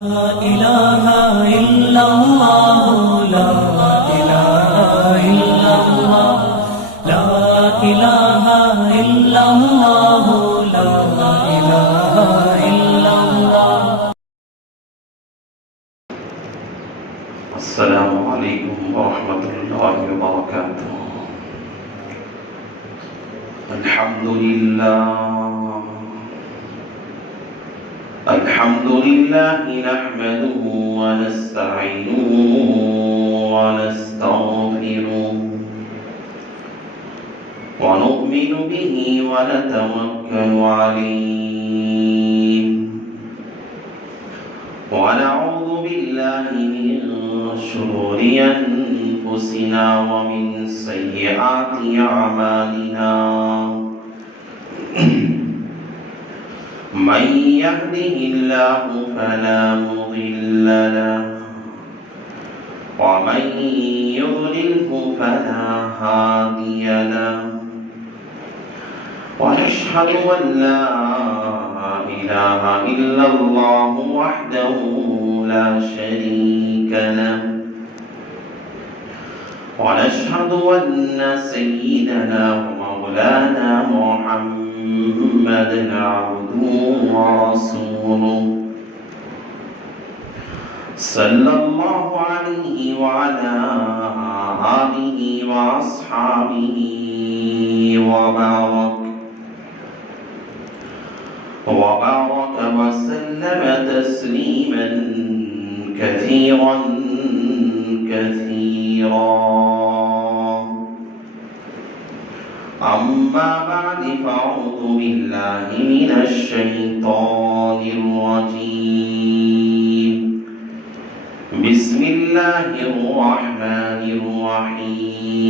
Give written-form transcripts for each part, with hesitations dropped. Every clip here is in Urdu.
لا إله إلا الله لا إله إلا الله لا إله إلا الله لا إله إلا الله. السلام عليكم ورحمة الله وبركاته. الحمد لله نحمده ونستعينه ونستغفره ونؤمن به ونتوكل عليه ونعوذ بالله من شرور أنفسنا ومن سيئات أعمالنا. من يهده الله فلا مضل له ومن يضلله فلا هادي له ونشهد أن لا إله إلا الله وحده لا شريك له ونشهد أن سيدنا ومولانا محمدا عبده ورسوله صلى الله عليه وعلى آله وأصحابه وبارك وسلم تسليما كثيرا أما بعد فأعوذ بالله من الشيطان الرجيم. بسم الله الرحمن الرحيم.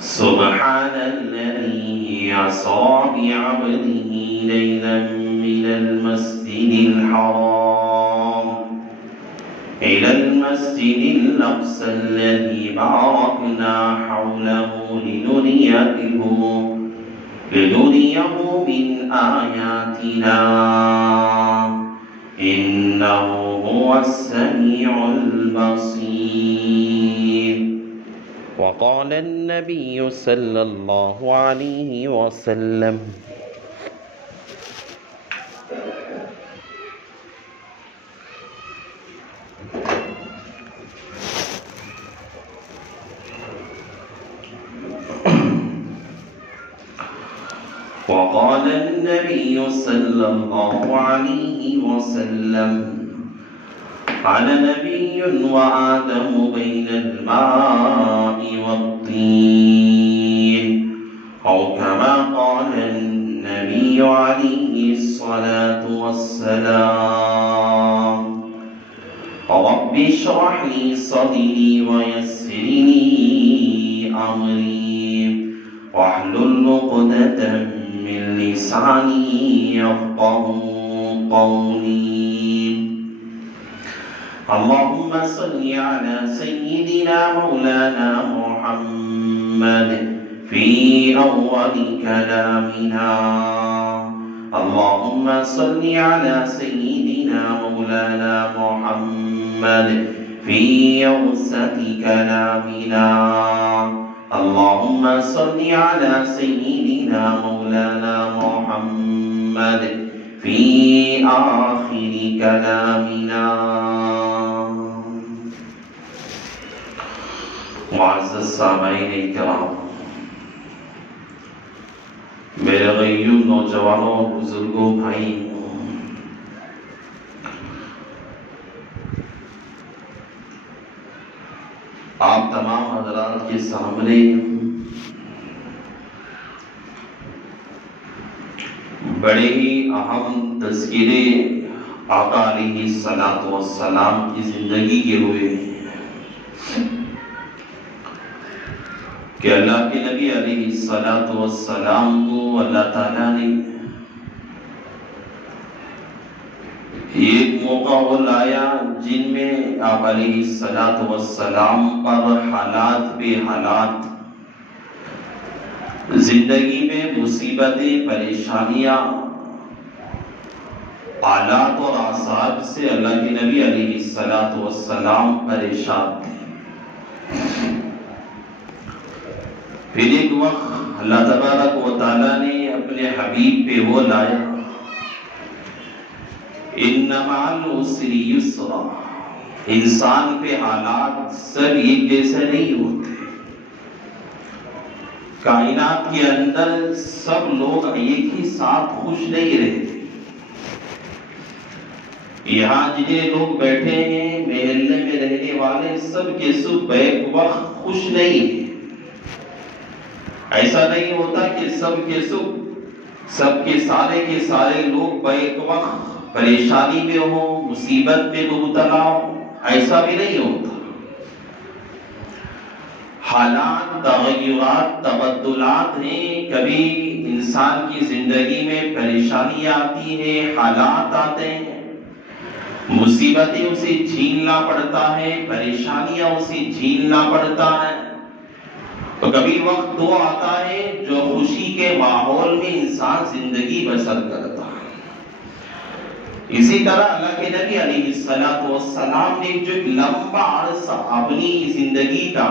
سبحان الذي أسرى بعبده ليلا من المسجد الحرام إلى المسجد الأقصى الذي باركنا حوله لنريه من آياتنا إنه هو السميع البصير. وقال النبي صلى الله عليه وسلم: وقال النبي صلى الله عليه وسلم: أنا نبي وآدم بين الماء والطين، أو كما قال النبي عليه الصلاة والسلام. رب اشرح لي صدري ويسر لي أمري واحلل عقدة من لساني يفقهوا قولي. اللهم صل على سيدنا مولانا محمد في أول كلامنا. اللهم صل على سيدنا مولانا محمد في أوسط كلامنا. اللهم صل على سيدنا مولانا محمد في آخر كلامنا. معزز سامعین کرام، میرے غیور نوجوانوں، بزرگوں، بھائی، آپ تمام حضرات کے سامنے بڑے ہی اہم تذکرے آقا علیہ الصلوۃ والسلام کی زندگی کے ہوئے کہ اللہ کے نبی علیہ الصلوۃ والسلام کو اللہ تعالیٰ نے ایک موقع وہ لایا جن میں آپ علیہ الصلوۃ والسلام پر حالات بے حالات، زندگی میں مصیبتیں، پریشانیاں آلات اور آثار سے اللہ کے نبی علیہ السلام پریشان تھے۔ پھر ایک وقت اللہ تبارک و تعالیٰ نے اپنے حبیب پہ وہ لایا، ان مع العسر یسرا، انسان پہ حالات سب ایک جیسے نہیں ہوتے، کائنات کے اندر سب لوگ ایک ہی ساتھ خوش نہیں رہتے، یہاں جتنے لوگ بیٹھے ہیں محلے میں رہنے والے سب کے سب بیک وقت خوش نہیں ہیں۔ ایسا نہیں ہوتا کہ سب کے سارے لوگ بیک وقت پریشانی میں ہوں، مصیبت میں مبتلا ہوں، ایسا بھی نہیں ہوتا۔ حالات، تغیرات، تبدلات ہیں، کبھی انسان کی زندگی میں پریشانی آتی ہے، حالات آتے ہیں، مصیبتیں اسے جھیلنا پڑتا ہے، پریشانیاں اسے جھیلنا پڑتا ہے۔ تو کبھی وقت تو آتا ہے جو خوشی کے ماحول میں انسان زندگی بسر کرتا ہے۔ اسی طرح اللہ کے نبی علیہ السلام نے جو لمبا عرصہ اپنی زندگی کا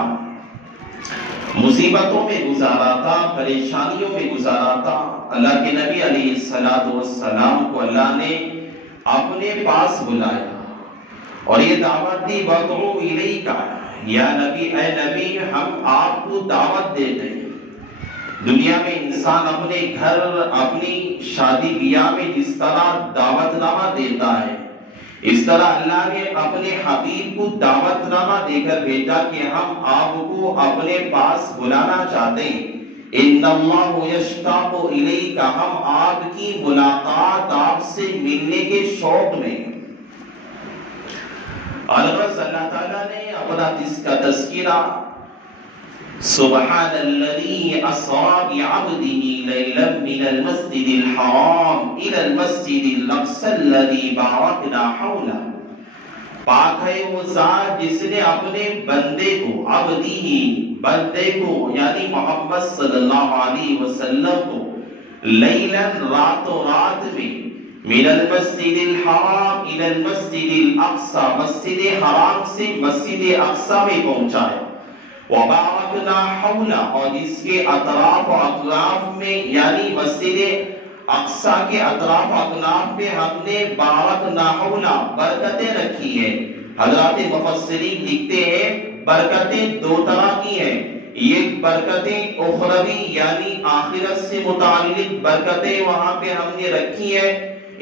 مصیبتوں میں گزارا تھا، پریشانیوں میں گزارا تھا، اللہ کے نبی علیہ السلام کو اللہ نے اپنے پاس بلایا اور یہ دعوت دی، وَادْعُوا إِلَيْكَ، یا نبی، اے نبی، ہم آپ کو دعوت دیتے ہیں۔ دنیا میں انسان اپنے گھر، اپنی شادی بیاہ میں جس طرح دعوت نامہ دیتا ہے، اس طرح اللہ نے اپنے حبیب کو دعوت نامہ دے کر بھیجا کہ ہم آپ کو اپنے پاس بلانا چاہتے ہیں۔ ان اللہ یشتاق الیک، ہم آپ کی ملاقات، آپ سے ملنے کے شوق میں۔ الغرض اللہ تعالیٰ نے اپنا اس کا تذکرہ سبحان الذی اسری بعبدہ لیلا من المسجد الحرام الی المسجد الاقصی الذی بارکنا حولہ، پاک ہے وہ ذات جس نے اپنے بندے کو، بندے کو یعنی محمد صلی اللہ علیہ وسلم کو، لیلاً راتوں رات میں، من المسجد الحرام الی المسجد الاقصی، مسجد حرام سے مسجد اقصی میں پہنچایا، وبارکنا حولہ، اور اس کے اطراف و اطراف میں یعنی مسجد اقصی کے اطراف و اطراف میں ہم نے بارکنا حولہ، برکتیں رکھی ہیں۔ حضرات مفسرین لکھتے ہیں برکتیں دو طرح کی ہیں، ایک برکتیں اخروی یعنی آخرت سے متعلق برکتیں وہاں پہ ہم نے رکھی ہیں۔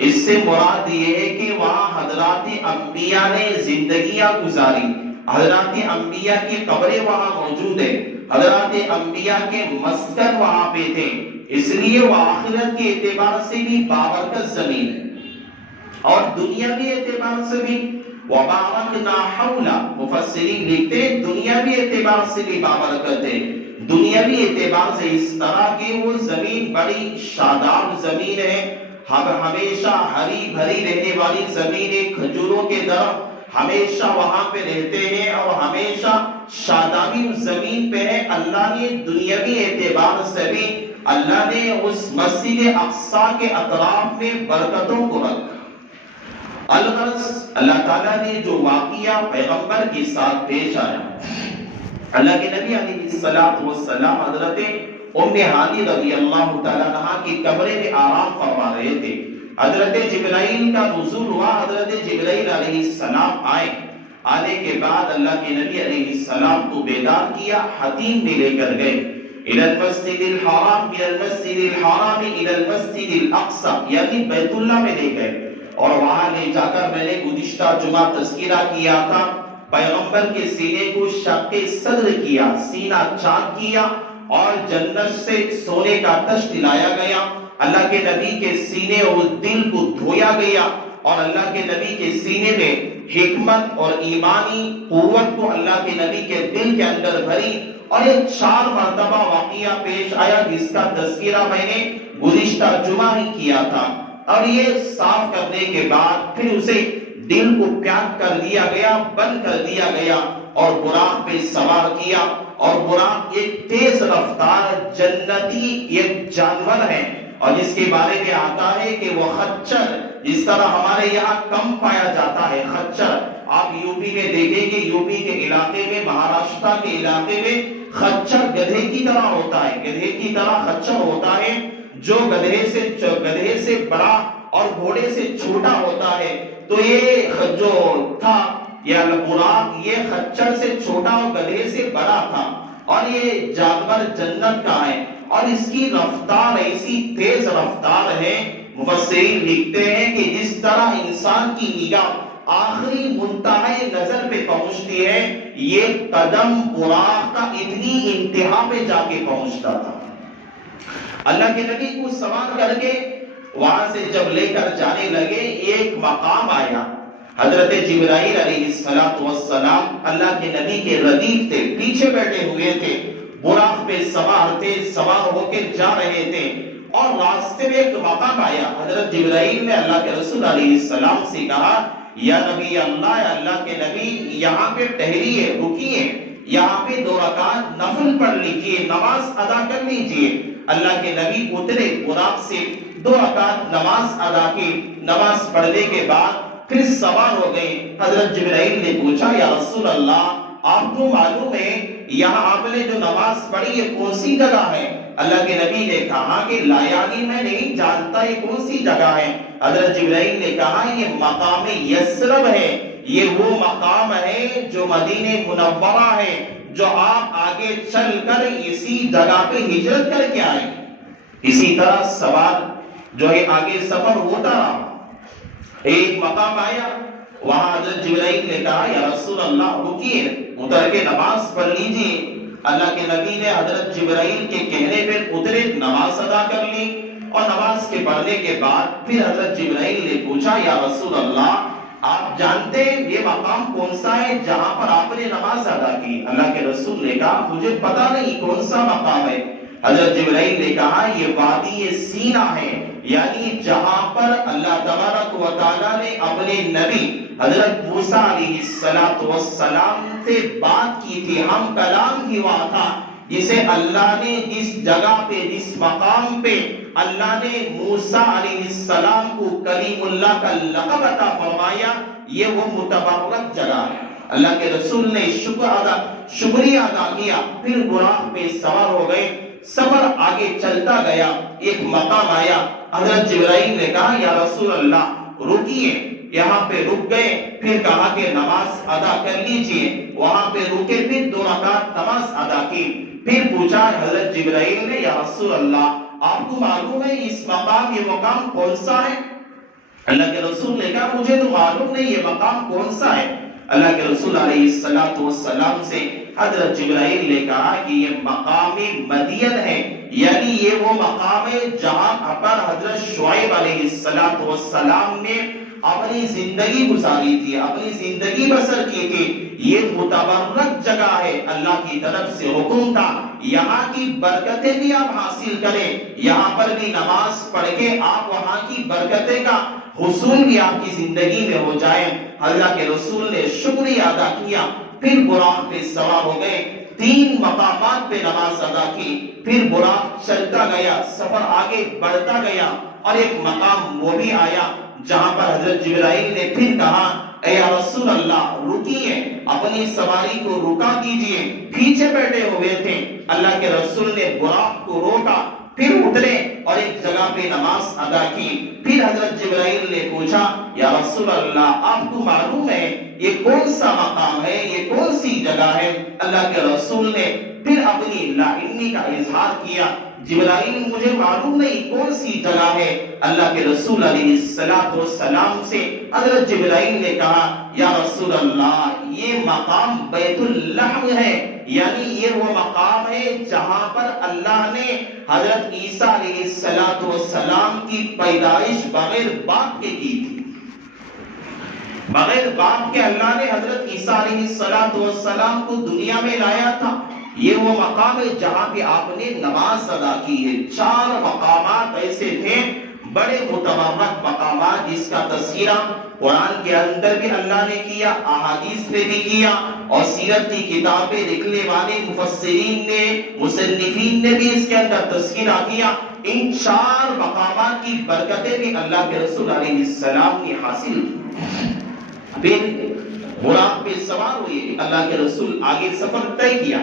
اس سے مراد یہ ہے کہ وہاں حضرات انبیاء نے زندگیاں گزاری، حضرات انبیاء کی قبریں وہاں موجود ہیں، حضرات انبیاء کے مسکن وہاں پہ تھے، اس لیے وہ آخرت کے اعتبار سے بھی بابرکت زمین ہے اور دنیاوی اعتبار سے بھی وبارکنا حولہ، مفسرین لکھتے ہیں دنیاوی اعتبار سے بھی بابرکت ہے، دنیاوی اعتبار سے اس طرح کہ وہ زمین بڑی شاداب زمین ہے، ہمیشہ ہری بھری رہنے والی زمین ہے، کھجوروں کے درخت ہمیشہ وہاں پہ رہتے ہیں اور ہمیشہ شادابی اس زمین پہ ہے۔ اللہ نے دنیاوی اعتبار سے بھی اللہ نے اس مسجد اقصی کے اطراف میں برکتوں کو رکھا۔ الغرض اللہ تعالیٰ نے جو واقعہ پیغمبر کے ساتھ پیش آیا، اللہ کے نبی علیہ السلام حضرت ام ہانی رضی اللہ تعالیٰ عنہا کی کمرے میں آرام فرما رہے تھے، حضرت جبرائیل کا نزول ہوا، حضرت جبرائیل علیہ السلام آئے، آنے کے بعد اللہ کے نبی علیہ السلام کو بیدار کیا، حتیم میں لے کر گئے، الی المسجد الحرام، الی المسجد الحرام الی المسجد الاقصی، یعنی بیت اللہ میں لے گئے، اور وہاں لے جا کر میں نے گزشتہ جمعہ تذکرہ کیا تھا، پیغمبر کے سینے کو شق صدر کیا، سینہ چاک کیا، اور جنت سے سونے کا تشت لایا گیا، اللہ کے نبی کے سینے اور دل کو دھویا گیا، اور اللہ کے نبی کے سینے میں حکمت اور ایمانی قوت کو اللہ کے نبی کے دل کے اندر بھری، اور ایک 4 مرتبہ واقعہ پیش آیا جس کا تذکرہ میں نے گزشتہ جمعہ ہی کیا تھا، اور یہ صاف کرنے کے بعد پھر اسے دل کو پیاک کر دیا گیا، بند کر دیا گیا، اور براق پہ سوار کیا، اور براق ایک تیز رفتار جنتی ایک جانور ہے، اور جس کے بارے میں آتا ہے کہ وہ خچر جس طرح ہمارے یہاں کم پایا جاتا ہے خچر، آپ یوپی میں دیکھیں گے، یوپی کے علاقے میں، مہاراشٹر کے علاقے میں خچر گدھے کی طرح ہوتا ہے، گدھے کی طرح خچر ہوتا ہے جو گدھے سے بڑا اور گھوڑے سے چھوٹا ہوتا ہے۔ تو یہ جو تھا یا براق، یہ خچر سے چھوٹا اور گدھے سے بڑا تھا، اور یہ جانور جنت کا ہے، اور اس کی رفتار ایسی تیز رفتار ہے، مفسرین لکھتے ہیں کہ جس طرح انسان کی نگاہ آخری منتہے نظر پہ پہنچتی ہے، یہ قدم براق کا اتنی انتہا پہ جا کے پہنچتا تھا۔ اللہ کے نبی کو سوار کر کے وہاں سے جب لے کر جانے لگے، ایک مقام آیا، حضرت جبرائیل علیہ السلام اللہ کے نبی کے ردیف تھے، پیچھے بیٹھے ہوئے تھے، براق پہ سوار ہو کے جا رہے تھے، اور راستے میں ایک مقام آیا۔ حضرت جبرائیل نے اللہ کے رسول علیہ السلام سے کہا، یا نبی اللہ کے نبی، یہاں پہ ٹہریے، رکیے، یہاں پہ 2 رکعت نفل پڑھ لیجئے، نماز ادا کر لیجئے۔ اللہ کے نبی اترے براق سے، 2 رکعت نماز ادا کی، نماز پڑھنے کے بعد پھر سوار ہو گئے۔ حضرت جبرائیل نے پوچھا، یا رسول اللہ، آپ کو معلوم ہے یہاں آپ نے جو نماز پڑھی یہ کون سی جگہ ہے؟ اللہ کے نبی نے کہا کہ لا یعنی میں نہیں جانتا یہ کون سی جگہ ہے۔ حضرت جبرائیل نے کہا یہ مقام یثرب ہے، یہ وہ مقام ہے جو مدینہ منورہ ہے، جو آپ آگے چل کر اسی جگہ پہ ہجرت کر کے آئے۔ اسی طرح سوال جو ہے آگے سفر ہوتا رہا، ایک مقام آیا، وہاں حضرت جبرائیل نے کہا، یا رسول اللہ رکیے، اتر کے نماز پڑھ لیجئے۔ اللہ کے نبی نے حضرت جبرائیل کے کہنے پر اترے، نماز ادا کر لی، اور نماز کے پڑھنے کے بعد پھر حضرت جبرائیل نے پوچھا، یا رسول اللہ، آپ جانتے ہیں یہ مقام کون سا ہے جہاں پر آپ نے نماز ادا کی؟ اللہ کے رسول نے کہا، مجھے پتا نہیں کون سا مقام ہے۔ حضرت جبرائیل نے کہا، یہ وادی سینا ہے، یعنی جہاں پر اللہ تبارک و تعالیٰ نے اپنے نبی حضرت موسیٰ علیہ السلام سے بات کی تھی، ہم کلام ہی ہوا تھا، جسے اللہ نے جس جگہ پہ، جس مقام پہ اللہ نے موسیٰ علیہ السلام کو کلیم اللہ کا لقب عطا فرمایا، یہ وہ متبرک جگہ ہے۔ اللہ کے رسول نے شکریہ ادا کیا، پھر براق پہ سوار ہو گئے، سفر آگے چلتا گیا، ایک مقام آیا، حضرت جبرائیل نے کہا، یا رسول اللہ رکیے، یہاں پہ رک گئے، پھر کہا کہ نماز ادا کر لیجئے، وہاں پہ رکے، پھر 2 رکعت نماز ادا کی، پھر پوچھا حضرت جبرائیل نے، یا رسول اللہ، آپ کو معلوم ہے اس مقام، یہ مقام کون سا ہے؟ اللہ کے رسول نے کہا، مجھے تو معلوم نہیں یہ مقام کون سا ہے۔ اللہ کے رسول علیہ السلام سے حضرت جبرائیل نے کہا کہ یہ مقام مدین ہے، یعنی یہ وہ مقام ہے جہاں پر حضرت شعیب علیہ السلام نے اپنی زندگی گزاری تھی، اپنی زندگی بسر کی تھی۔ یہ متبرک جگہ ہے، اللہ کی طرف سے حکم تھا یہاں کی برکتیں بھی آپ حاصل کریں، یہاں پر بھی نماز پڑھ کے آپ وہاں کی برکتیں کا حصول بھی آپ کی زندگی میں ہو جائے۔ اللہ کے رسول نے شکریہ ادا کیا، پھر براق پہ سوار ہو گئے، 3 مقامات پہ نماز ادا کی، پھر براق چلتا گیا، سفر آگے بڑھتا گیا، اور ایک مقام وہ بھی آیا جہاں پر حضرت جبرائیل نے پھر کہا، اے یا رسول اللہ رکیے، اپنی سواری کو رکا کیجئے، پیچھے بیٹھے ہوئے تھے۔ اللہ کے رسول نے براق کو روکا، پھر اترے اور ایک جگہ پہ نماز ادا کی، پھر حضرت جبرائیل نے پوچھا، یا رسول اللہ، آپ کو معلوم ہے یہ کون سا مقام ہے، یہ کون سی جگہ ہے؟ اللہ کے رسول نے پھر اپنی لا علمی کا اظہار کیا، جبرائیل مجھے معلوم نہیں کون سی جگہ ہے۔ اللہ کے رسول علیہ السلام سے حضرت جبرائیل نے کہا، یا رسول اللہ، یہ مقام بیت اللحم ہے، یعنی یہ وہ مقام ہے جہاں پر اللہ نے حضرت عیسیٰ علیہ السلام کی پیدائش بغیر باپ کے کی تھی۔ بغیر باپ کے اللہ نے حضرت عیسیٰ علیہ السلام کو دنیا میں لایا تھا۔ یہ وہ مقام ہے جہاں پہ آپ نے نماز ادا کی ہے۔ 4 مقامات ایسے تھے، بڑے متبرک مقامات، جس کا تذکرہ قرآن کے اندر بھی اللہ نے کیا، احادیث میں بھی کیا، اور سیرت کی کتابیں لکھنے والے مفسرین نے، مصنفین نے بھی اس کے اندر تذکرہ کیا۔ ان 4 مقامات کی برکتیں بھی اللہ کے رسول علیہ السلام نے حاصل کی۔ پھر براق پہ سوار ہوئے، اللہ کے رسول آگے سفر طے کیا۔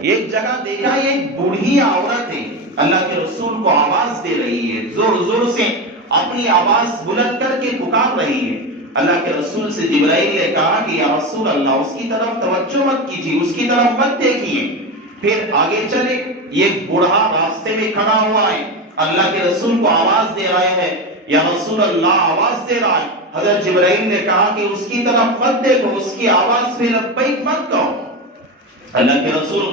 ایک جگہ دیکھا ایک بوڑھی عورت ہے، اللہ کے رسول کو آواز دے رہی ہے، زور زور سے اپنی آواز بلند کر کے پکار رہی ہے۔ اللہ کے رسول سے جبرائیل نے کہا کہ یا رسول اللہ اس کی طرف توجہ مت کیجیے، اس کی طرف مت دیکھیے۔ پھر آگے چلے، ایک بوڑھا راستے میں کھڑا ہوا ہے، اللہ کے رسول کو آواز دے رہے ہیں، یا رسول اللہ آواز دے رہا ہے۔ حضرت جبرائیل نے کہا کہ اس کی طرف مت دیکھو، اس کی آواز پہ لبیک مت کہو۔ اللہ کے رسول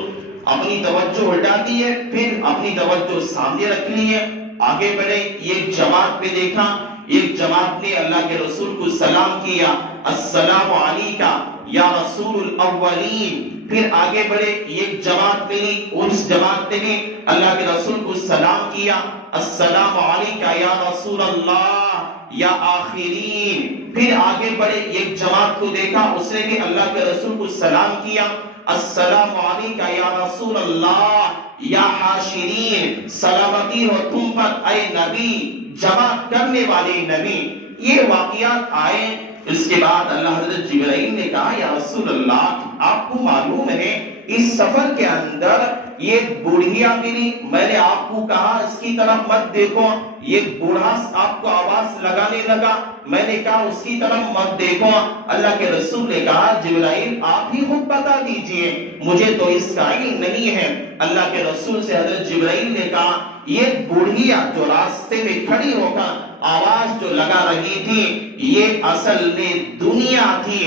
اپنی توجہ ہٹا دی ہے، پھر اپنی توجہ سامنے رکھ لی ہے، آگے بڑھے، ایک جماعت پہ دیکھا، ایک جماعت نے اللہ کے رسول کو سلام کیا، السلام علیکہ یا رسول الاولین۔ پھر آگے بڑھے، ایک جماعت ملی، اس جماعت نے بھی اللہ کے رسول کو سلام کیا، السلام علیکہ یا رسول اللہ یا آخرین۔ پھر آگے بڑھے، ایک جماعت کو دیکھا، اس نے بھی اللہ کے رسول کو سلام کیا، السلام علیکہ یا رسول اللہ یا حاشرین، سلامتی ہو تم پر اے نبی، جمع کرنے والے نبی۔ یہ واقعات آئے، اس کے بعد اللہ حضرت جبرائیل نے کہا یا رسول اللہ آپ کو معلوم ہے اس سفر کے اندر یہ بوڑھیا ملی، میں نے آپ کو کہا اس کی طرف مت دیکھو، یہ بوڑھا آپ کو آواز لگانے لگا، میں نے کہا اس کی طرف مت دیکھو۔ اللہ کے رسول نے کہا جبرائیل آپ ہی خود بتا دیجئے، مجھے تو اس کا علم نہیں ہے۔ اللہ کے رسول سے حضرت جبرائیل نے کہا یہ بوڑھیا جو راستے میں کھڑی ہو کر آواز جو لگا رہی تھی یہ اصل میں دنیا تھی۔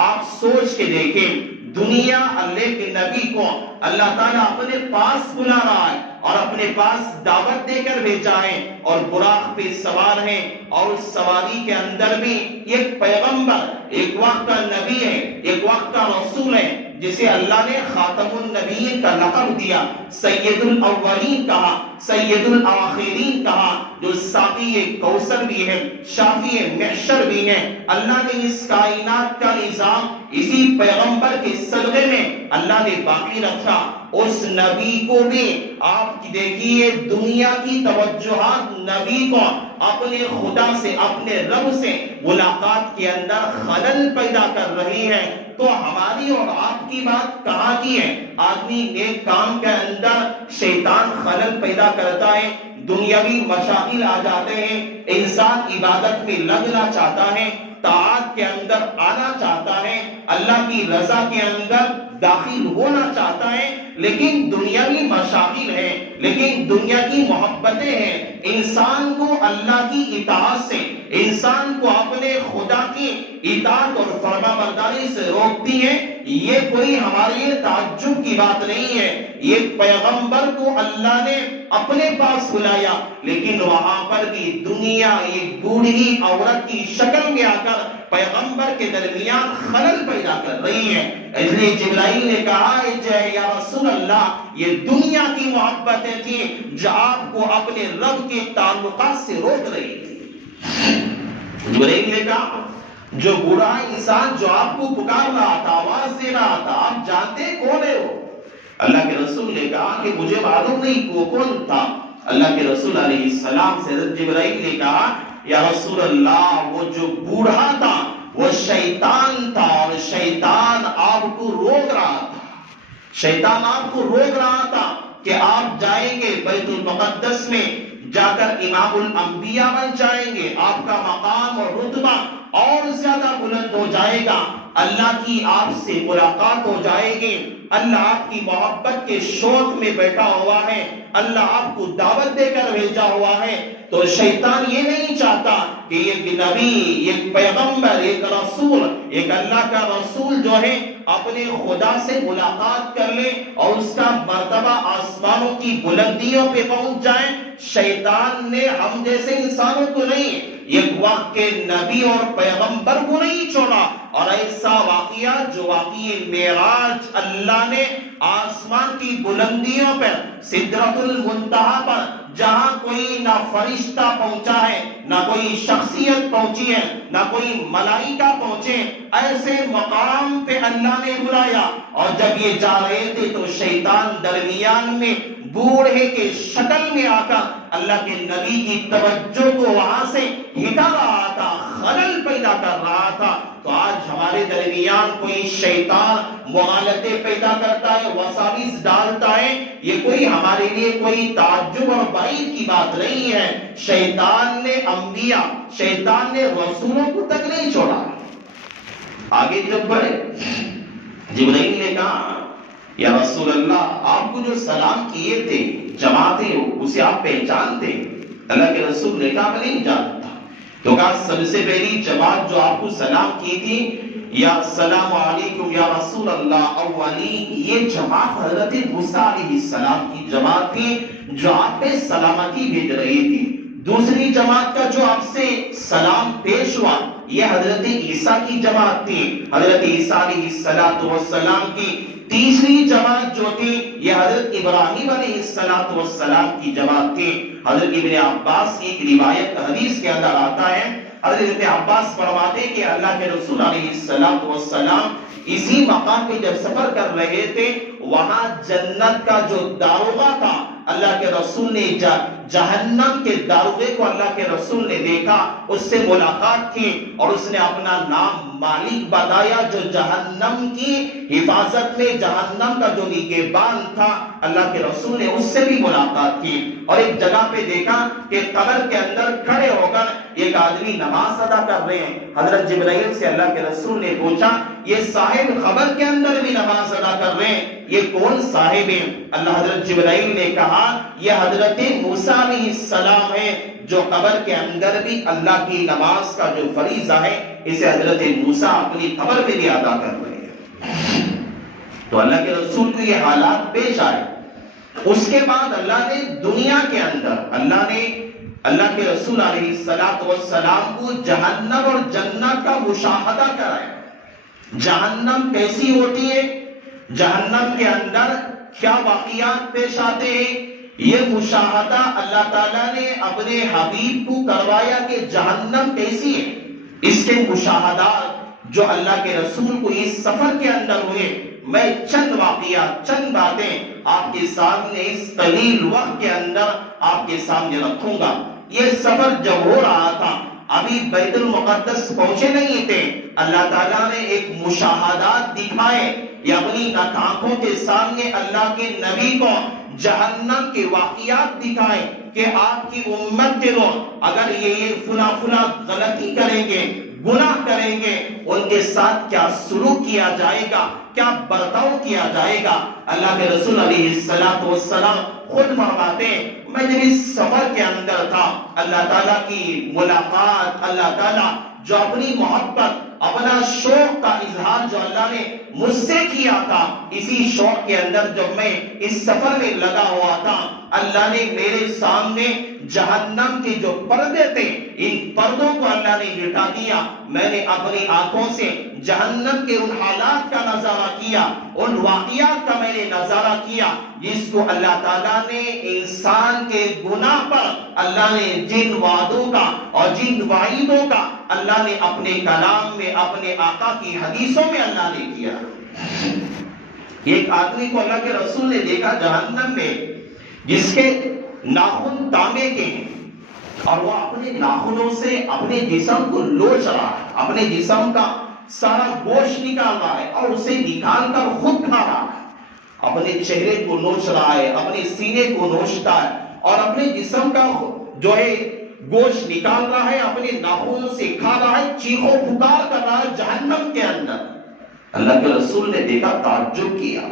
آپ سوچ کے دیکھیں، دنیا اللہ کے نبی کو اللہ تعالیٰ اپنے پاس بلا رہا ہے اور اپنے پاس دعوت دے کر بھیجا ہے، اور براق پہ سوار ہے، اور اس سواری کے اندر بھی ایک پیغمبر، ایک وقت کا نبی ہے، ایک وقت کا رسول ہے، جسے اللہ نے خاتم النبیین کا لقب دیا، سید الاولین کہا، سید الاخرین کہا، جو ساقی کوثر بھی ہے، شافی محشر بھی ہے۔ اللہ نے اس کائنات کا نظام اسی پیغمبر کے صدقے میں اللہ نے باقی رکھا۔ اس نبی کو بھی آپ دیکھیے دنیا کی توجہات نبی کو اپنے خدا سے، اپنے رب سے ملاقات کے اندر خلل پیدا کر رہی ہے، تو ہماری اور آپ کی بات کہاں کی ہے؟ آدمی نیک کام کے اندر شیطان خلل پیدا کرتا ہے، دنیاوی مشاغل آ جاتے ہیں، انسان عبادت میں لگنا چاہتا ہے، طاعت کے اندر آنا چاہتا ہے، اللہ کی رضا کے اندر داخل ہونا چاہتا ہے، لیکن دنیاوی مشاغل ہے، لیکن دنیا کی محبتیں ہیں، انسان کو اللہ کی اطاعت سے، انسان کو اپنے خدا کی اطاعت اور فرما برداری سے روکتی ہے۔ یہ کوئی ہمارے لیے تعجب کی بات نہیں ہے، یہ پیغمبر کو اللہ نے اپنے پاس بلایا، لیکن وہاں پر بھی دنیا ایک بوڑھی عورت کی شکل میں آ کر پیغمبر کے درمیان خلل پیدا کر رہی ہے۔ اس لیے جبرائیل نے کہا یا رسول اللہ یہ دنیا کی محبتیں تھیں جو آپ کو اپنے رب کے تعلقات سے روک رہی تھی۔ جبرائیل نے کہا جو بوڑھا انسان جو آپ کو پکار رہا تھا، آواز دے رہا تھا، آپ جانتے کون ہے وہ؟ اللہ کے رسول نے کہا کہ مجھے معلوم نہیں وہ کون تھا۔ اللہ کے رسول علیہ السلام سے حضرت جبرائیل نے کہا یا رسول اللہ وہ جو بوڑھا تھا وہ شیطان تھا، اور شیطان آپ کو روک رہا تھا، شیطان آپ کو روک رہا تھا کہ آپ جائیں گے بیت المقدس میں، جا کر امام الانبیاء بن جائیں گے، آپ کا مقام اور رتبہ اور زیادہ بلند ہو جائے گا، اللہ کی آپ سے ملاقات ہو جائے گی، اللہ آپ کی محبت کے شوق میں بیٹھا ہوا ہے، اللہ آپ کو دعوت دے کر بھیجا ہوا ہے۔ تو شیطان یہ نہیں چاہتا کہ ایک نبی، ایک پیغمبر، ایک رسول، ایک اللہ کا رسول جو ہے اپنے خدا سے ملاقات کر لے اور اس کا مرتبہ آسمانوں کی بلندیوں پہ پہنچ جائے۔ شیطان نے ہم جیسے انسانوں کو نہیں، ایک وقت کے نبی اور پیغمبر کو نہیں چھوڑا، اور ایسا واقعہ جو واقعی معراج اللہ نے آسمان کی بلندیوں پر، سدرۃ المنتہا پر، جہاں کوئی نہ فرشتہ پہنچا ہے، نہ کوئی شخصیت پہنچی ہے، نہ کوئی ملائکہ پہنچے، ایسے مقام پہ اللہ نے بلایا، اور جب یہ جا رہے تھے تو شیطان درمیان میں بوڑھے کے شکل میں آ کر اللہ کے نبی کی توجہ کو وہاں سے ہٹا رہا تھا، خلل پیدا کر رہا تھا۔ تو آج ہمارے درمیان کوئی شیطان مغالطے پیدا کرتا ہے، وساوس ڈالتا ہے، یہ کوئی ہمارے لیے کوئی تعجب اور بعید کی بات نہیں ہے۔ شیطان نے انبیاء، شیطان نے رسولوں کو تک نہیں چھوڑا۔ آگے جب بڑھے، جبرائیل نے کہا یا رسول اللہ، آپ کو جو سلام کیے تھے جماعتیں، اسے آپ پہچانتے؟ اللہ کے رسول نے کہا میں نہیں جانتا۔ تو کہا سب سے پہلی جماعت جو آپ کو سلام کی تھی، یا السلام علیکم یا رسول اللہ اولی، یہ جماعت حضرت موسیٰ علیہ السلام کی جماعت تھی جو آپ پہ سلامتی بھیج رہی تھی۔ دوسری جماعت کا جو آپ سے سلام پیش ہوا، یہ حضرت عیسیٰ کی جماعت تھی، حضرت عیسیٰ علیہ السلام کی۔ تیسری جماعت جو تھی یہ حضرت ابراہیم علیہ السلام کی جماعت تھی۔ حضرت ابن عباس کی ایک روایت حدیث کے اندر آتا ہے، حضرت ابن عباس فرماتے کہ اللہ کے رسول علیہ السلام اسی مقام پہ جب سفر کر رہے تھے، وہاں جنت کا جو داروغہ تھا، اللہ کے رسول نے جہنم کے داروغے کو اللہ کے رسول نے دیکھا، اس سے ملاقات کی اور اس نے اپنا نام مالک بتایا جو جہنم کی حفاظت میں، جہنم کا جو نگہبان تھا، اللہ کے رسول نے اس سے بھی ملاقات کی۔ اور ایک جگہ پہ دیکھا کہ قبر کے اندر کھڑے ہو کر ایک آدمی نماز ادا کر رہے ہیں۔ حضرت جبرائیل سے اللہ کے رسول نے پوچھا یہ صاحب قبر کے اندر بھی نماز ادا کر رہے ہیں، یہ کون صاحب ہیں؟ اللہ حضرت جبرائیل نے کہا یہ حضرت موسیٰ علیہ السلام ہے جو قبر کے اندر بھی اللہ کی نماز کا جو فریضہ ہے اسے حضرت موسیٰ اپنی قبر میں بھی ادا کر رہے ہیں۔ تو اللہ کے رسول کو یہ حالات پیش آئے۔ اس کے بعد اللہ نے دنیا کے اندر اللہ کے رسول علیہ السلام کو جہنم اور جنت کا مشاہدہ کرایا۔ جہنم کیسی ہوتی ہے، جہنم کے اندر کیا واقعات پیش آتے ہیں، یہ مشاہدہ اللہ تعالیٰ نے اپنے حبیب کو کروایا کہ جہنم کیسی ہے۔ اس کے مشاہدات جو اللہ کے رسول کو اس سفر کے اندر ہوئے، میں چند واقعات، چند باتیں آپ کے سامنے اس قلیل وقت کے اندر آپ کے سامنے رکھوں گا۔ یہ سفر جب ہو رہا تھا، ابھی بیت المقدس پہنچے نہیں تھے، اللہ تعالیٰ نے ایک مشاہدات دکھائے، یہ اپنی آنکھوں کے سامنے اللہ کے نبی کو جہنم کے واقعات دکھائے کہ آپ کی امت کے لوگ اگر یہ فلاں غلطی کریں گے، گناہ کریں گے، ان کے ساتھ کیا سلوک کیا جائے گا، کیا برتاؤ کیا جائے گا۔ اللہ کے رسول علیہ السلام خود فرماتے ہیں میں جب اس سفر کے اندر تھا، اللہ تعالیٰ کی ملاقات، اللہ تعالیٰ جو اپنی محبت، اپنا شوق کا اظہار جو اللہ نے مجھ سے کیا تھا، اسی شوق کے اندر جب میں اس سفر میں لگا ہوا تھا، اللہ نے میرے سامنے جہنم کے جو پردے تھے، ان پردوں کو اللہ نے ہٹا دیا۔ میں نے اپنی آنکھوں سے جہنم کے ان حالات کا نظارہ کیا، ان واقعات کا میں نے نظارہ کیا جس کو اللہ تعالیٰ نے انسان کے گناہ پر اللہ نے جن وعدوں کا اور جن وعیدوں کا اللہ نے اپنے کلام میں، اپنے آقا کی حدیثوں میں اللہ نے کیا۔ ایک آدمی کو اللہ کے رسول نے دیکھا جہنم میں جس کے ناخن تانبے کے ہیں اور وہ اپنے ناخنوں سے اپنے جسم کو لوچ رہا ہے، اپنے جسم کا سارا گوشت نکال رہا ہے اور اسے نکال کر خود کھا رہا ہے، اپنے چہرے کو نوچ رہا ہے، اپنے سینے کو نوچتا ہے اور اپنے جسم کا جو ہے گوشت نکال رہا ہے، اپنے ناخنوں سے کھا رہا ہے، چیخو پکار کر رہا ہے جہنم کے اندر۔ اللہ کے رسول نے دیکھا، تعجب کیا،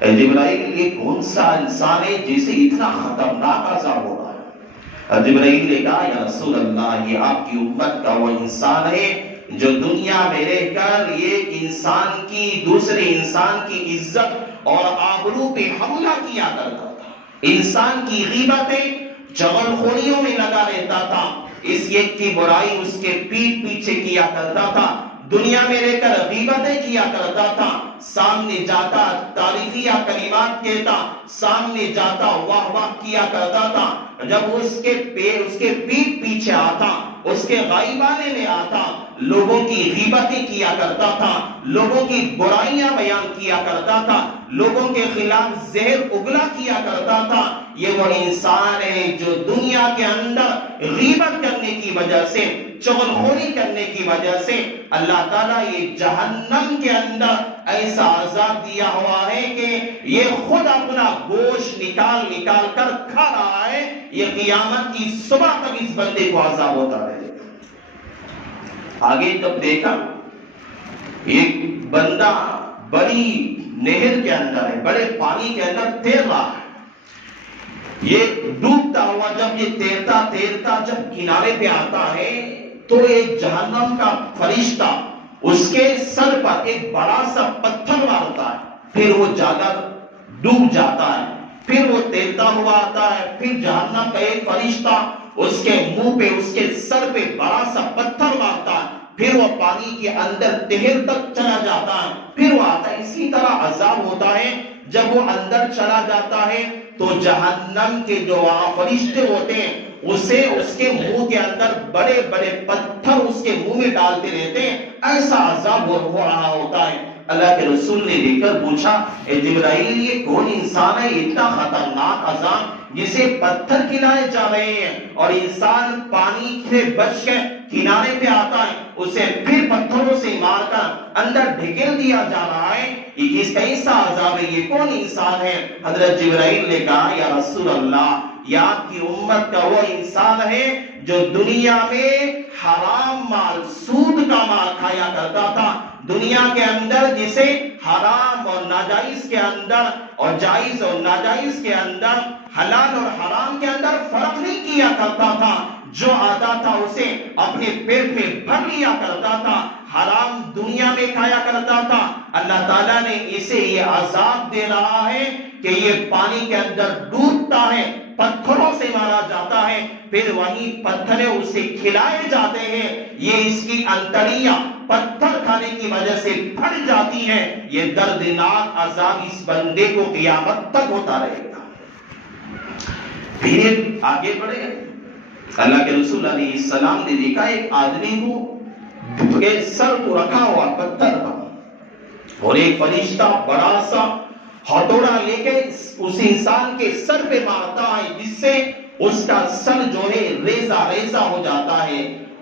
اے جبرائیل یہ کون سا انسان ہے جسے اتنا خطرناک عذاب ہو رہا ہے؟ جبرائیل نے کہا یا رسول اللہ یہ آپ کی امت کا وہ انسان ہے جو دنیا میں رہ کر ایک انسان کی، دوسرے انسان کی عزت اور آبرو پہ حملہ کیا کرتا تھا، انسان کی غیبتیں، چغل خوریوں میں لگا رہتا تھا، اس ایک کی برائی اس کے پیٹ پیچھے کیا کرتا تھا، دنیا میں رہ کر غیبتیں کیا کرتا تھا، سامنے جاتا تعریفیہ کلمات کہتا، سامنے جاتا واہ واہ کیا کرتا تھا، جب اس کے پیٹ پیچھے آتا، اس کے غائبانے میں آتا، لوگوں کی غیبتیں کیا کرتا تھا، لوگوں کی برائیاں بیان کیا کرتا تھا، لوگوں کے خلاف زہر اگلا کیا کرتا تھا، یہ وہ انسان ہے جو دنیا کے اندر غیبت کرنے کی وجہ سے، چغلخوری کرنے کی وجہ سے اللہ تعالیٰ یہ جہنم کے اندر ایسا عذاب دیا ہوا ہے کہ یہ خود اپنا گوشت نکال نکال کر کھا رہا ہے، یہ قیامت کی صبح تک اس بندے کو عذاب ہوتا رہے گا۔ آگے جب دیکھا ایک بندہ بڑی نہر کے اندر ہے، بڑے پانی کے اندر تیر رہا ہے، یہ ڈوبتا ہوا جب یہ تیرتا تیرتا جب کنارے پہ آتا ہے تو ایک جہنم کا فرشتہ اس کے سر پر ایک بڑا سا پتھر مارتا ہے، پھر وہ جاگا ڈوب جاتا ہے، پھر وہ تیرتا ہوا آتا ہے، پھر جہنم کا ایک فرشتہ اس کے منہ پہ اس کے سر پہ بڑا سا پتھر مارتا ہے، پھر وہ پانی کے اندر تہر تک چلا جاتا ہے، پھر وہ آتا ہے۔ اسی طرح عذاب ہوتا ہے جب وہ اندر چلا جاتا ہے تو جہنم کے جو فرشتے ہوتے ہیں اسے اس کے منہ کے اندر بڑے بڑے پتھر اس کے منہ میں ڈالتے رہتے ہیں، ایسا عذاب ہو رہا ہوتا ہے۔ اللہ کے رسول نے دیکھ کر پوچھا، اے جبرائیل یہ کون انسان ہے اتنا خطرناک عذاب جسے پتھر کھلائے جا رہے ہیں اور انسان پانی سے بچ کے کنارے پہ آتا ہے، اسے پھر پتھروں سے مار کر اندر ڈھکیل دیا جا رہا ہے، یہ کس کیسا عذاب ہے، یہ کون انسان ہے؟ حضرت جبرائیل نے کہا یا رسول اللہ یہ آپ کی امت کا وہ انسان ہے جو دنیا میں حرام مال، سود کا مال کھایا کرتا تھا، دنیا کے اندر جسے حرام اور ناجائز کے اندر اور جائز اور ناجائز کے اندر، حلال اور حرام کے اندر فرق نہیں کیا کرتا تھا، جو آتا تھا اسے اپنے پیٹ میں بھر لیا کرتا تھا، حرام دنیا میں کھایا کرتا تھا۔ اللہ تعالیٰ نے اسے یہ عذاب دے رہا ہے کہ یہ پانی کے اندر ڈوبتا ہے، پتھروں سے مارا جاتا ہے، پھر وہی پتھریں اسے کھلائے جاتے ہیں، یہ اس کی انتڑیاں پتھر کھانے کی وجہ سے پھٹ جاتی ہیں، یہ دردناک عذاب اس بندے کو قیامت تک ہوتا رہے گا۔ پھر آگے بڑھے، اللہ کے رسول علیہ السلام نے دیکھا ایک آدمی کو کے سر کو رکھا ہوا پتھر پر اور ایک فرشتہ بڑا سا ہتھوڑا لے کے اس انسان کے سر پہ مارتا ہے، جس سے اس کا سر جو ہے ریزہ ریزہ ہو جاتا ہے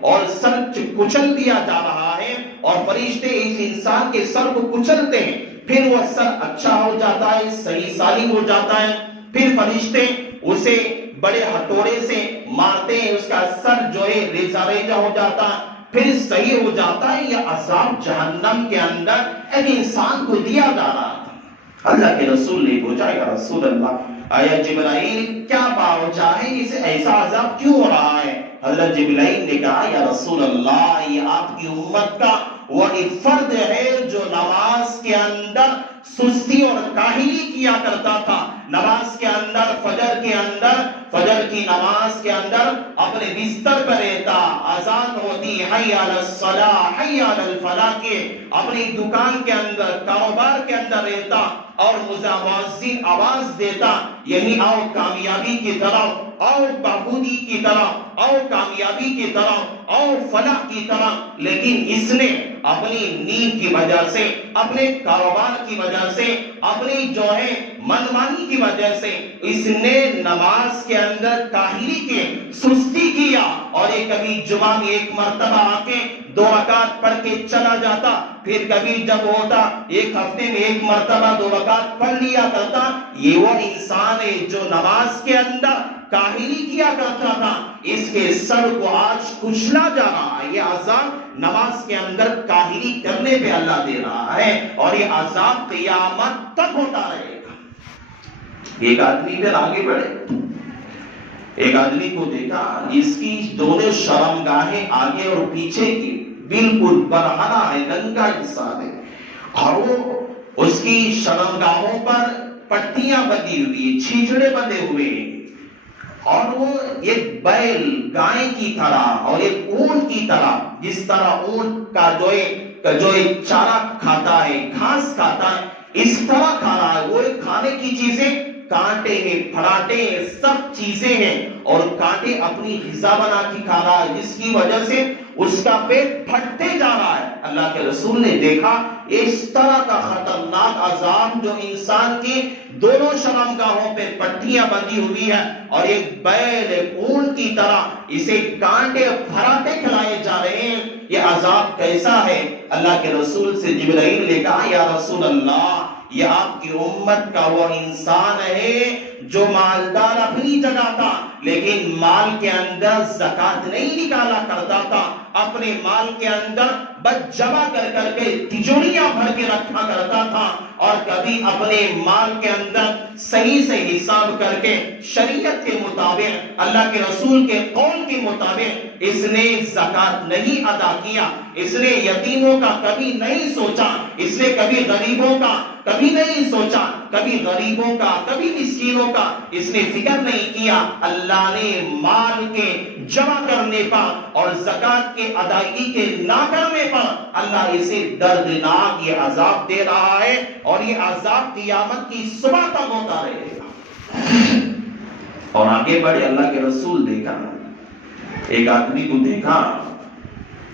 اور سر کچل دیا جا رہا ہے، اور فرشتے اس انسان کے سر کو کچلتے ہیں، پھر وہ سر اچھا ہو جاتا ہے، صحیح سالم ہو جاتا ہے، پھر فرشتے اسے بڑے ہتھوڑے سے مارتے ہیں، اس کا سر جو ہے ریزہ ریزہ ہو جاتا ہے، پھر صحیح ہو جاتا ہے۔ یہ عذاب جہنم کے اندر ایک انسان کو دیا جا رہا تھا۔ اللہ کے رسول نے پوچھا یا رسول اللہ آیا جبرائیل کیا وجہ ہے اسے ایسا عذاب کیوں ہو رہا ہے؟ حضرت جبرائیل نے کہا یا رسول اللہ یہ آپ کی امت کا وہ ایک فرد ہے جو نماز کے اندر سستی اور کاہلی کیا کرتا تھا، نماز کے اندر فجر کی نماز کے اندر اپنے بستر پر رہتا، اذان ہوتی حی علی الصلاۃ حی علی الفلاح کے اپنی دکان کے اندر کاروبار کے اندر رہتا اور مؤذن آواز دیتا، یعنی آؤ کامیابی کی طرف، آؤ بہبودی کی طرف، آؤ کامیابی کی طرف، آؤ فلاح کی طرف، لیکن اس نے اپنی نیند کی وجہ سے، اپنے کاروبار کی وجہ سے، اپنی جو ہے منمانی کی وجہ سے اس نے نماز کے اندر کاہلی کی، سستی کیا، اور یہ کبھی جمعہ میں ایک مرتبہ آ کے 2 رکعت پڑھ کے چلا جاتا، پھر کبھی جب ہوتا ایک ہفتے میں ایک مرتبہ 2 رکعت پڑھ لیا کرتا۔ یہ وہ انسان ہے جو نماز کے اندر کاہلی کیا کرتا تھا، اس کے سر کو آج کچلا جا رہا ہے۔ یہ عذاب نماز کے اندر کاہلی کرنے پہ اللہ دے رہا ہے، اور یہ عذاب قیامت تک ہوتا رہے گا۔ ایک آدمی پھر آگے بڑھے، ایک آدمی کو دیکھا جس کی دونوں شرمگاہیں آگے اور پیچھے کی بالکل برہنہ ہے، ننگا انسان ہے، اور وہ اس کی شرمگاہوں پر پٹیاں بندھی ہوئی، چھیچڑے بندھے ہوئے ہیں، اور وہ ایک بیل گائے کی طرح اور ایک اونٹ کی طرح، جس طرح اونٹ کا جو ایک چارہ کھاتا ہے، گھاس کھاتا ہے، اس طرح کھا رہا ہے۔ وہ ایک کھانے کی چیزیں کانٹے ہیں، پھراٹے ہیں، سخت چیزیں ہیں، اور کانٹے اپنی غذا بنا کے کھا رہا ہے، جس کی وجہ سے اس کا پیٹ پھٹتے جا رہا ہے۔ اللہ کے رسول نے دیکھا اس طرح کا خطرناک عذاب جو انسان کی دونوں شرمگاہوں پہ پٹیاں بندھی ہوئی ہے اور ایک بیل اونٹ کی طرح اسے کانٹے پھراتے کھلائے جا رہے ہیں، یہ عذاب کیسا ہے؟ اللہ کے رسول سے جبرائیل نے کہا یا رسول اللہ، یہ آپ کی امت کا وہ انسان ہے جو مالدار اپنی جگہ تھا لیکن مال کے اندر زکات نہیں نکالا کرتا تھا، اپنے مال کے اندر بس جمع کر کر کے تجوریاں بھر کے رکھا کرتا تھا اور کبھی اپنے مال کے اندر صحیح سے حساب کر کے شریعت کے مطابق اللہ کے رسول کے قول کے مطابق اس نے زکات نہیں ادا کیا، اس نے یتیموں کا کبھی نہیں سوچا، اس نے کبھی غریبوں کا کبھی نہیں سوچا، کبھی غریبوں کا کبھی مسکینوں کا اس نے فکر نہیں کیا۔ اللہ نے مال کے جمع کرنے پر اور زکات کے ادائیگی کے نہ کرنے پر اللہ اسے دردناک یہ عذاب دے رہا ہے اور یہ عذاب قیامت کی صبح تک ہوتا رہے گا۔ اور آگے بڑھے اللہ کے رسول دیکھا، ایک آدمی کو دیکھا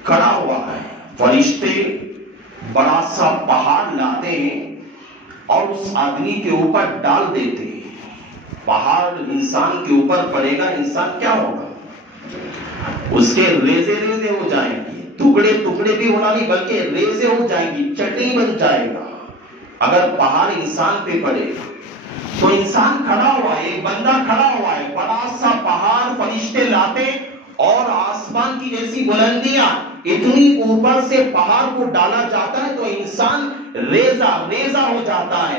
کھڑا ہوا ہے، فرشتے بڑا سا پہاڑ لاتے ہیں اور اس آدمی کے اوپر ڈال دیتے ہیں۔ پہاڑ انسان کے اوپر پڑے گا، انسان کیا ہوگا؟ اس کے ریزے ریزے ہو جائیں گے، ٹکڑے ٹکڑے بھی ہونا نہیں بلکہ ریزے ہو جائیں گی، چٹنی بن جائے گا اگر پہاڑ انسان پہ پڑے گا۔ تو انسان کھڑا ہوا ہے، ایک بندہ کھڑا ہوا ہے، بڑا سا پہاڑ فرشتے لاتے اور آسمان کی جیسی بلندیاں اتنی اوپر سے پہاڑ کو ڈالا جاتا ہے تو انسان ریزہ ریزہ ہو جاتا ہے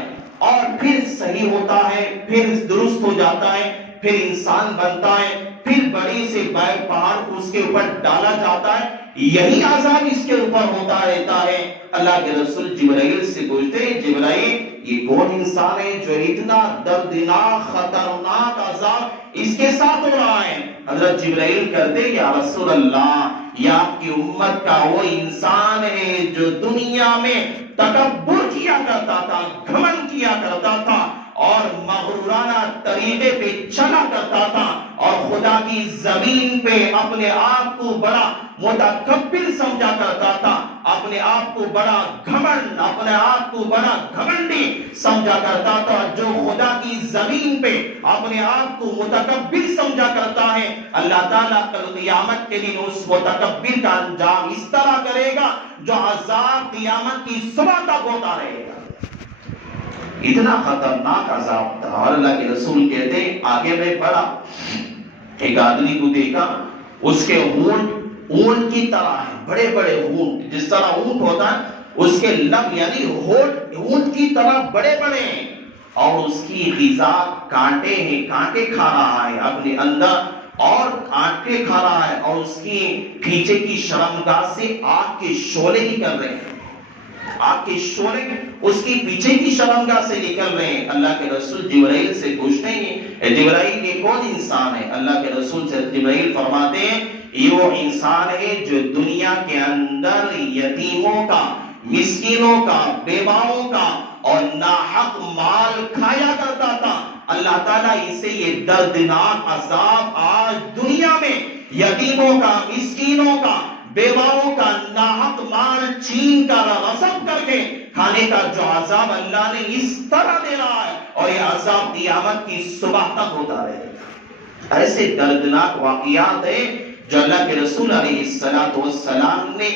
اور پھر صحیح ہوتا ہے، پھر درست ہو جاتا ہے، پھر انسان بنتا ہے، پھر بڑی سے بڑے پہاڑ کو اس کے اوپر ڈالا جاتا ہے۔ یہی عذاب اس کے اوپر ہوتا رہتا ہے۔ اللہ کے رسول جبرائیل سے پوچھتے ہیں جبرائیل یہ کون انسان ہے جو اتنا دردناک خطرناک عذاب اس کے ساتھ ہو رہا ہے؟ حضرت جبرائیل کہتے یا رسول اللہ یہ آپ کی امت کا وہ انسان ہے جو دنیا میں تکبر کیا کرتا تھا، گھمنڈ کیا کرتا تھا اور مغرورانہ طریقے پہ چلا کرتا تھا اور خدا کی زمین پہ اپنے آپ کو بڑا متکبر سمجھا کرتا تھا، اپنے آپ کو بڑا گھمنڈ، اپنے آپ کو بڑا گھمنڈی سمجھا کرتا تھا۔ جو خدا کی زمین پہ اپنے آپ کو متکبر سمجھا کرتا ہے، اللہ تعالیٰ کل قیامت کے دن اس متکبر کا انجام اس طرح کرے گا جو عذاب قیامت کی صبح تک ہوتا رہے گا۔ اتنا خطرناک عذاب تھا اور اللہ کے رسول کہتے ہیں آگے میں پڑھا، ایک آدمی کو دیکھا اس کے ہونٹ اونٹ کی طرح ہے، بڑے بڑے ہونٹ، جس طرح اونٹ ہوتا ہے اس کے لب یعنی ہونٹ اونٹ کی طرح بڑے بڑے ہیں اور اس کی غذا کانٹے ہیں، کانٹے کھا رہا ہے اپنے اندر اور کانٹے کھا رہا ہے اور اس کی پیچھے کی شرمگاہ سے آگ کے شعلے نکل رہے ہیں، آگ کے شعلے اس کی پیچھے کی شرمگاہ سے نکل رہے ہیں۔ اللہ کے رسول جبرائیل سے پوچھتے ہیں اے جبرائیل یہ کون انسان ہے؟ اللہ کے رسول سے جبرائیل فرماتے ہیں یہ وہ انسان ہے جو دنیا کے اندر یتیموں کا، مسکینوں کا، بیواؤں کا اور ناحق مال کھایا کرتا تھا۔ اللہ تعالیٰ اسے یہ دردناک عذاب آج دنیا میں یتیموں کا، مسکینوں کا، بیواؤں کا ناحق مال چھین کر غصب کر کے کھانے کا جو عذاب اللہ نے اس طرح دے رہا ہے اور یہ عذاب قیامت کی صبح تک ہوتا رہے گا۔ ایسے دردناک واقعات ہیں جو اللہ کے رسول علیہ السلام نے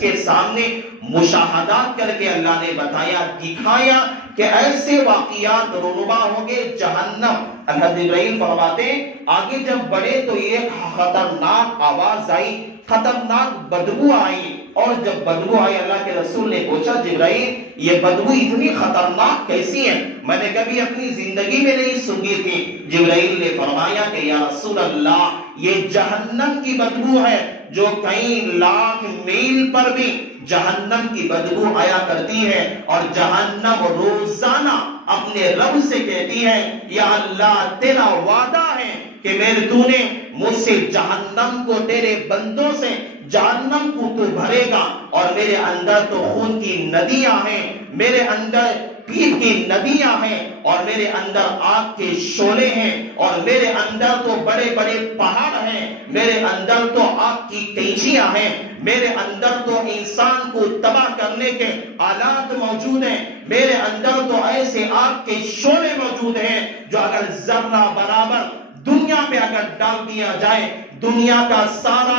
کے سامنے مشاہدات کر کے اللہ نے بتایا، دکھایا کہ ایسے واقعات رونما ہوں گے جہنم۔ اللہ جبرائیل فرماتے ہیں آگے جب بڑھے تو ایک خطرناک آواز آئی، خطرناک بدبو آئی اور جب بدبو آئی اللہ کے رسول نے پوچھا جبرائیل یہ بدبو اتنی خطرناک کیسی ہے؟ میں نے کبھی اپنی زندگی میں نہیں سنی تھی۔ جبرائیل نے فرمایا کہ یا رسول اللہ یہ جہنم کی بدبو ہے جو کئی لاکھ میل پر بھی جہنم کی بدبو آیا کرتی ہے اور جہنم روزانہ اپنے رب سے کہتی ہے یا اللہ تیرا وعدہ ہے کہ تو نے مجھ سے جہنم کو تیرے بندوں سے جہنم کو تو بھرے گا اور میرے اندر تو خون کی ندیاں ہیں، میرے اندر تیر کی ندیاں ہیں اور میرے اندر آگ کے شعلے ہیں اور میرے اندر تو بڑے بڑے پہاڑ ہیں، میرے اندر تو آگ کی قینچیاں ہیں، میرے اندر تو انسان کو تباہ کرنے کے آلات موجود ہیں، میرے اندر تو ایسے آگ کے شعلے موجود ہیں جو اگر ذرہ برابر دنیا پہ اگر ڈال دیا جائے، دنیا کا سارا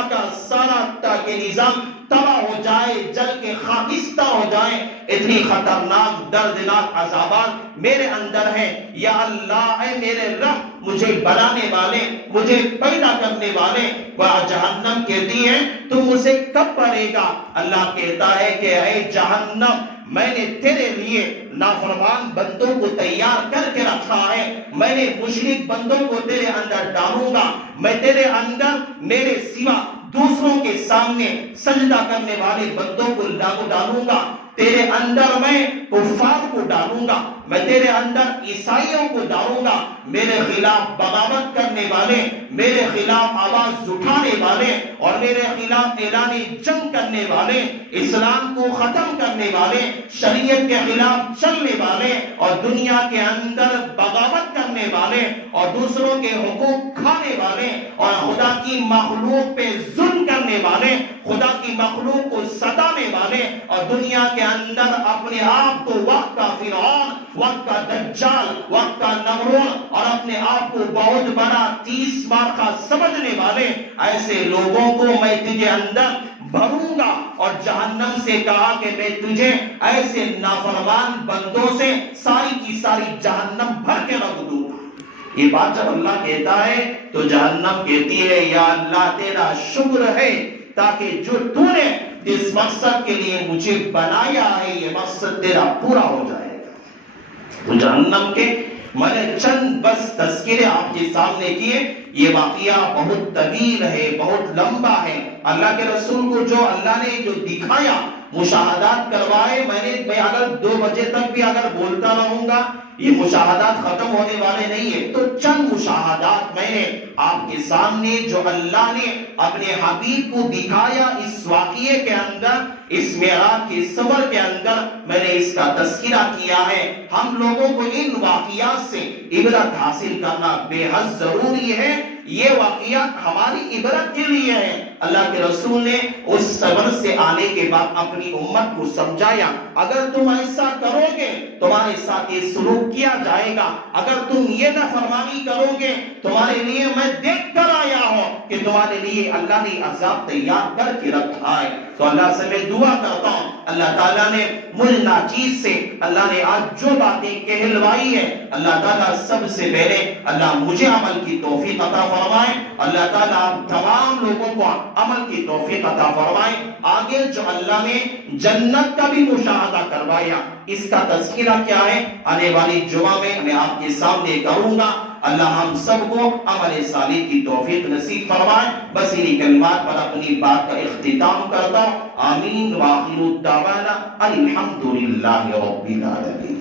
تاکہ نظام تباہ ہو جائے، جل کے خاکستہ ہو جائے، اتنی خطرناک دردناک عذابات میرے اندر ہیں۔ یا اللہ، اے میرے رب، مجھے بنانے والے، مجھے پیدا کرنے والے، وہ جہنم کہتی ہے تم اسے کب پڑے گا؟ اللہ کہتا ہے کہ اے جہنم، میں نے تیرے لیے نافرمان بندوں کو تیار کر کے رکھا ہے، میں نے مشرک بندوں کو تیرے اندر ڈالوں گا، میں تیرے اندر میرے سوا دوسروں کے سامنے سجدہ کرنے والے بندوں کو ڈالوں گا، تیرے اندر میں کفار کو ڈالوں گا، میں تیرے اندر عیسائیوں کو ڈالوں گا، میرے خلاف بغاوت کرنے والے، میرے خلاف آواز اٹھانے والے اور میرے خلاف اعلان جنگ کرنے والے، اسلام کو ختم کرنے والے، شریعت کے خلاف چلنے والے اور دنیا کے اندر بغاوت کرنے والے اور دوسروں کے حقوق کھانے والے اور خدا کی مخلوق پہ ظلم کرنے والے، خدا کی مخلوق کو ستانے والے اور دنیا کے اندر اپنے آپ کو وقت کا فرعون، وقت کا دجال، وقت کا نمرود اور اپنے آپ کو بہت بڑا 30 مارکا سمجھنے والے، ایسے لوگوں کو میں تجھے اندر بھروں گا۔ اور جہنم سے کہا کہ میں تجھے ایسے نافرمان بندوں سے ساری کی ساری جہنم بھر کے رکھ دوں گا۔ یہ بات جب اللہ کہتا ہے تو جہنم کہتی ہے یا اللہ تیرا شکر ہے تاکہ جو تو نے جس مقصد کے لیے مجھے بنایا ہے یہ مقصد تیرا پورا ہو جائے گا۔ تو جہنم کے میں نے چند بس تذکرے آپ کے سامنے کیے، یہ واقعہ بہت طویل ہے، بہت لمبا ہے۔ اللہ کے رسول کو جو اللہ نے جو دکھایا، مشاہدات کروائے، میں اگر 2 بجے تک بھی اگر بولتا رہوں گا یہ مشاہدات ختم ہونے والے نہیں ہیں۔ تو چند مشاہدات میں نے آپ کے سامنے جو اللہ نے اپنے حبیب کو دکھایا اس واقعے کے اندر، اس معراج کے سفر کے اندر میں نے اس کا تذکرہ کیا ہے۔ ہم لوگوں کو ان واقعات سے عبرت حاصل کرنا بے حد ضروری ہے۔ یہ واقعات ہماری عبرت کے لیے ہے۔ اللہ کے رسول نے اس صبر سے آنے کے بعد اپنی امت کو سمجھایا، اگر تم ایسا کرو گے تمہارے ساتھ یہ سلوک کیا جائے گا، اگر تم یہ نافرمانی کرو گے تمہارے لیے میں دیکھ کر آیا ہوں کہ تمہارے لیے اللہ نے عذاب تیار کر کے رکھا ہے۔ تو اللہ سے میں دعا کرتا ہوں اللہ تعالیٰ نے مجھ ناچیز سے اللہ نے آج جو باتیں کہلوائی ہے، اللہ تعالیٰ سب سے پہلے اللہ مجھے عمل کی توفیق عطا فرمائے، اللہ تعالیٰ آپ تمام لوگوں کو عمل کی توفیق عطا فرمائے۔ آگے جو اللہ نے جنت کا بھی مشاہدہ کروایا، اس کا تذکرہ کیا ہے آنے والی جمعہ میں میں آپ کے سامنے کروں گا۔ اللہ ہم سب کو عمل صالح کی توفیق نصیب فرمائے۔ بس انہی کلمات پر اپنی بات کا اختتام کرتا ہوں۔ آمین وآخر الدعوانا الحمدللہ رب العالمین۔